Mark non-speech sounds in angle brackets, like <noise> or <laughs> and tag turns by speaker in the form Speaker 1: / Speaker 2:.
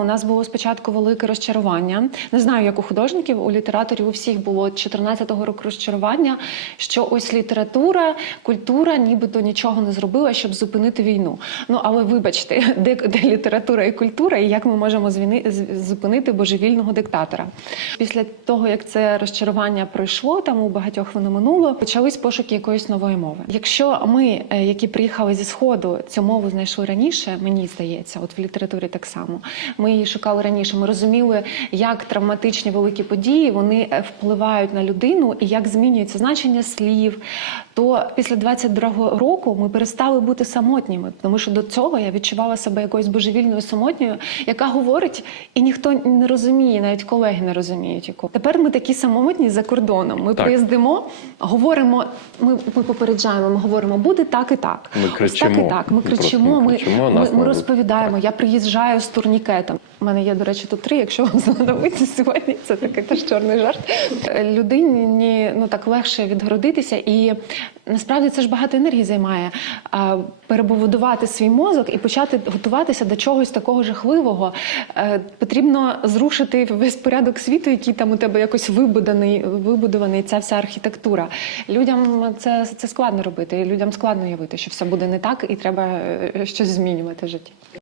Speaker 1: У нас було спочатку велике розчарування. Не знаю, як у художників, у літераторів у всіх було 14-го року розчарування, що ось література, культура нібито нічого не зробила, щоб зупинити війну. Ну але вибачте, <laughs> де, де література і культура, і як ми можемо звіни, зупинити божевільного диктатора? Після того, як це розчарування пройшло, там у багатьох воно минуло, почались пошуки якоїсь нової мови. Якщо ми, е, які приїхали зі сходу, цю мову знайшли раніше, мені здається, от в літературі так само. Ми її шукали раніше. Ми розуміли, як травматичні великі події вони е, впливають на людину і як змінюється значення слів. То після 22-го року ми перестали бути самотніми, тому що до цього я відчувала себе якоюсь божевільною самотньою, яка говорить, і ніхто не розуміє, навіть колеги не розуміють. яку. Тепер ми такі самотні за кордоном. Ми
Speaker 2: Так.
Speaker 1: приїздимо, говоримо. Ми, ми попереджаємо, ми говоримо, буде так і так.
Speaker 2: Ми кричимо.
Speaker 1: Так і так. Ми кричимо.
Speaker 2: ми кричимо,
Speaker 1: ми, ми розповідаємо. Я приїжджаю з турнікетом. У мене є, до речі, тут три, якщо вам <laughs> знадобиться сьогодні. Це такий теж чорний жарт. Людині ну так легше відгородитися, і насправді це ж багато енергії займає. Перебудувати свій мозок і почати готуватися до чогось такого жахливого. Е, Потрібно зрушити весь порядок світу, який там у тебе якось вибудований, вибудований ця вся архітектура. Людям це, це складно робити. Людям складно уявити, що все буде не так, і треба е, щось змінювати в житті.